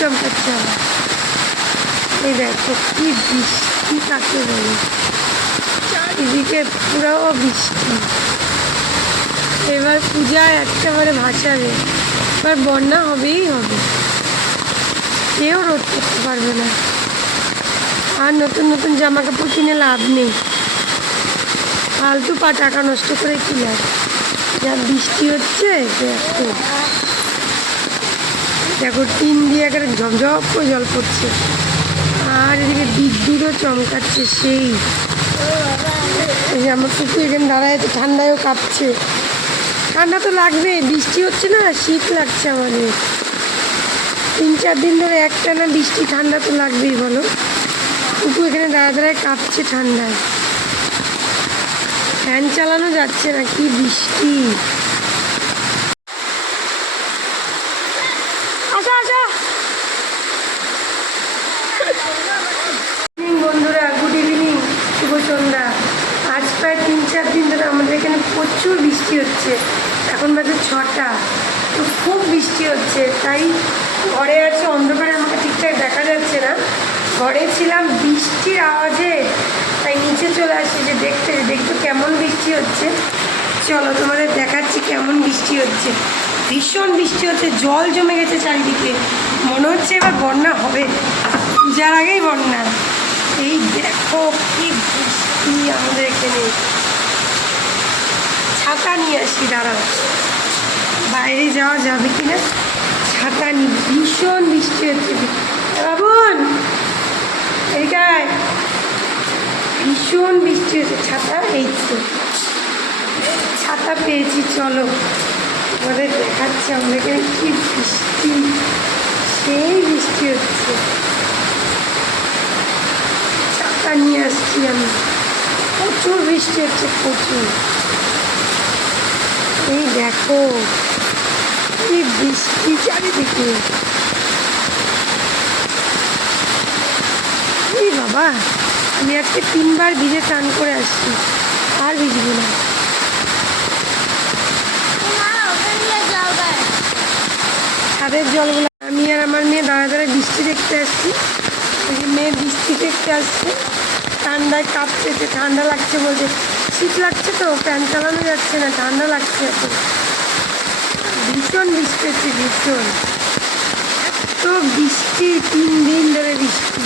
চমকাচ্ছে আবার। এই দেখো কি বৃষ্টি কাকে বলে, চারিদিকে পুরো বৃষ্টি। এবার পূজায় একেবারে ভাসাবে, এবার বন্যা হবেই হবে, কেউ রোধ করতে পারবে না। আর নতুন নতুন জামা কাপড় কিনে লাভ নেই, ফালতু টাকা নষ্ট করে কি লাভ। যা বৃষ্টি হচ্ছে দেখো, দেখো টিন দিয়ে একেবারে ঝপঝপ করে জল পড়ছে, আর এদিকে বিদ্যুৎও চমকাচ্ছে সেই। এই যে আমার কুকুর এখানে দাঁড়ায় আছে, ঠান্ডায়ও কাঁপছে। ঠান্ডা তো লাগবে, বৃষ্টি হচ্ছে না, শীত লাগছে আমাদের। 3-4 দিন ধরে একটানা বৃষ্টি, ঠান্ডা তো লাগবেই বলো। কুকুর এখানে দাঁড়ায় কাঁপছে ঠান্ডায়, ফ্যান চালানো যাচ্ছে না, কি বৃষ্টি। আসা আসা বন্ধুরা, গুড ইভিনিং, শুভ সন্ধ্যা। আজ প্রায় 3-4 দিন ধরে আমাদের এখানে প্রচুর বৃষ্টি হচ্ছে। এখন বাজে 6টা, তো খুব বৃষ্টি হচ্ছে। তাই ঘরে আছে, অন্ধকারে আমাকে ঠিকঠাক দেখা যাচ্ছে না, ঘরে ছিলাম বৃষ্টির আওয়াজে, তাই নিচে চলে আসছি যে দেখতে কেমন বৃষ্টি হচ্ছে। চলো তোমাদের দেখাচ্ছি কেমন বৃষ্টি হচ্ছে। ভীষণ বৃষ্টি হচ্ছে, জল জমে গেছে চারিদিকে, মনে হচ্ছে এবার বন্যা হবে, পূজার আগেই বন্যা। এই দেখো কি বৃষ্টি আমাদের এখানে। ছাতা নিয়ে আসি, দাঁড়াও, বাইরে যাওয়া যাবে কিনা, ছাতা নিয়ে। ভীষণ বৃষ্টি হচ্ছে বাবুন, এইটাই ভীষণ বৃষ্টি হচ্ছে। ছাতা এই তো, ছাতা পেয়েছি, চলো আমাদের দেখাচ্ছে আমাদের এখানে কি বৃষ্টি, সেই বৃষ্টি হচ্ছে। ছাতা নিয়ে আসছি আমি, প্রচুর বৃষ্টি হচ্ছে, প্রচুর। এই দেখো কি বৃষ্টি চারিদিকে। এই বাবা, আমি আজকে 3বার ভিজে স্নান করে আসছি, আর ভিজবো না। ছাদের জলগুলো, আমি আর আমার মেয়ে দাঁড়ায় বৃষ্টি দেখতে আসছি। মেয়ে বৃষ্টি দেখতে আসছে, ঠান্ডায় কাঁপছে, ঠান্ডা লাগছে বলছে, শীত লাগছে তো ফ্যান চালানো যাচ্ছে না, ঠান্ডা লাগছে এত। ভীষণ বৃষ্টি হচ্ছে, ভীষণ। এত বৃষ্টি, 3 দিন ধরে বৃষ্টি,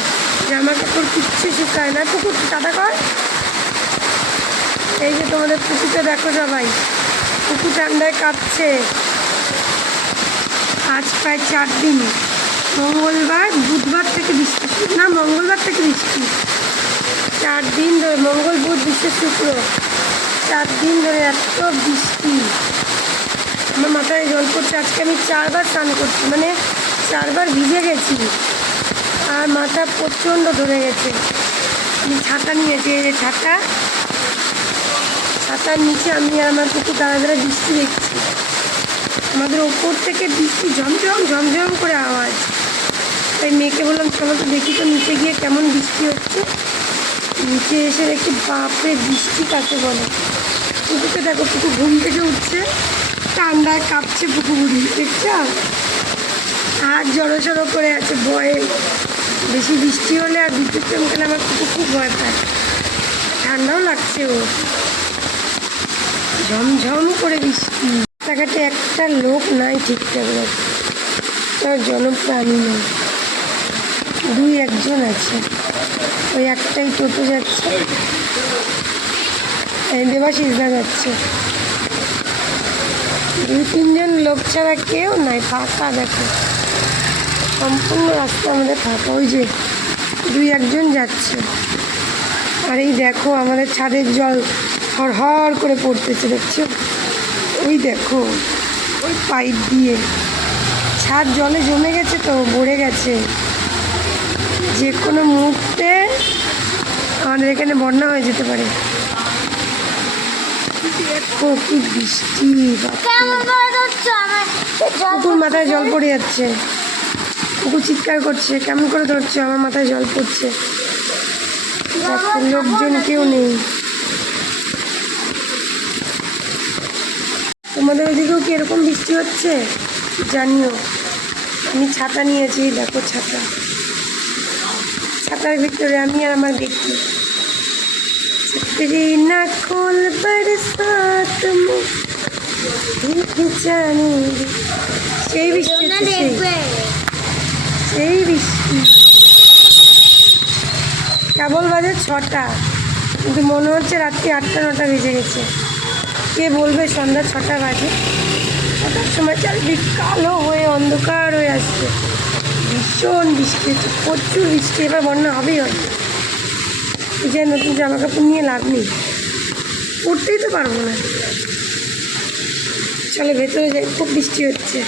জামা কাপড় কিচ্ছু শুকায় না। পুকুর টাটা কর। এই যে তোমাদের পুকুরটা দেখো সবাই, পুকুর ঠান্ডায় কাঁপছে। আজ প্রায় 4 দিন, মঙ্গলবার বুধবার থেকে বৃষ্টি, না মঙ্গলবার থেকে বৃষ্টি। 4 দিন ধরে, মঙ্গল বুধ বৃষ্টি শুক্র, 4 দিন ধরে এত বৃষ্টি। আমার মাথায় জল পড়ছে। আজকে আমি 4বার স্নান করছি, মানে 4বার ভিজে গেছি, আর মাথা প্রচণ্ড ধরে গেছে। আমি ছাতা নিয়েছি, এই যে ছাতা, ছাতার নিচে আমি আর আমার পুকুর দাঁড়ায় বৃষ্টি দেখছি। আমাদের ওপর থেকে বৃষ্টি ঝমঝম ঝমঝম করে আওয়াজ। তাই মেয়েকে বললাম চলো তো দেখি তো নিচে গিয়ে কেমন বৃষ্টি হচ্ছে। নিচে এসে দেখি বাপরে বৃষ্টি কাকে বলে। পুকুরকে দেখো, পুকুর ঘুম থেকে উঠছে, ঠান্ডায় কাঁপছে পুকুরি, দেখছ? আর জড়ো করে আছে ভয়ে। বেশি বৃষ্টি হলে আর বিদ্যুৎ চমকালে আমার পুকুর খুব ভয় পায়, ঠান্ডাও লাগছে ও। ঝমঝম করে বৃষ্টি, রাস্তাঘাটে একটা লোক নাই ঠিকঠাক লোক, তার জনপ্রাণী নেই, 2-1 জন আছে, ওই একটাই টোটো যাচ্ছে, দেবাশিসদা যাচ্ছে। 2-3 জন লোক ছাড়া কেউ নাই, ফাঁকা দেখো, সম্পূর্ণ রাস্তা আমাদের ফাঁকা। ওই যে 2-1 জন যাচ্ছে। আর এই দেখো আমাদের ছাদের জল হড়হড় করে পড়তেছে, দেখছো? ওই দেখো, ওই পাইপ দিয়ে ছাদ জলে জমে গেছে, তো ভরে গেছে। যে কোনো মুহূর্তে আমাদের এখানে বন্যা হয়ে যেতে পারে। দেখো কি বৃষ্টি, কুকুর মাথায় জল পড়ে যাচ্ছে, কুকুর চিৎকার করছে, কেমন করে ধরছে, আমার মাথায় জল পড়ছে। লোকজন কেউ নেই। তোমাদের ওদিকেও কি এরকম বৃষ্টি হচ্ছে জানিও। আমি ছাতা নিয়েছি, দেখো ছাতা, ছাতার ভিতরে আমি আর আমার ব্যক্তি। छतरी ना खोल बरसात में भीग जाऊंगी। সেই বৃষ্টি হচ্ছে, সেই বৃষ্টি। কেবল বাজে 6টা, কিন্তু মনে হচ্ছে রাত্রি 8টা-9টা বেজে গেছে। কে বলবে সন্ধ্যা 6টা বাজে? 6টার সময় চারিদিক কালো হয়ে অন্ধকার হয়ে আসছে। ভীষণ বৃষ্টি হচ্ছে, প্রচুর বৃষ্টি। এবার বন্যা হবেই হবে। এই যে নতুন জামা কাপড় নিয়ে লাভ নেই, পরতেই তো পারবো না। চলো ভেতরে যাই, খুব বৃষ্টি হচ্ছে।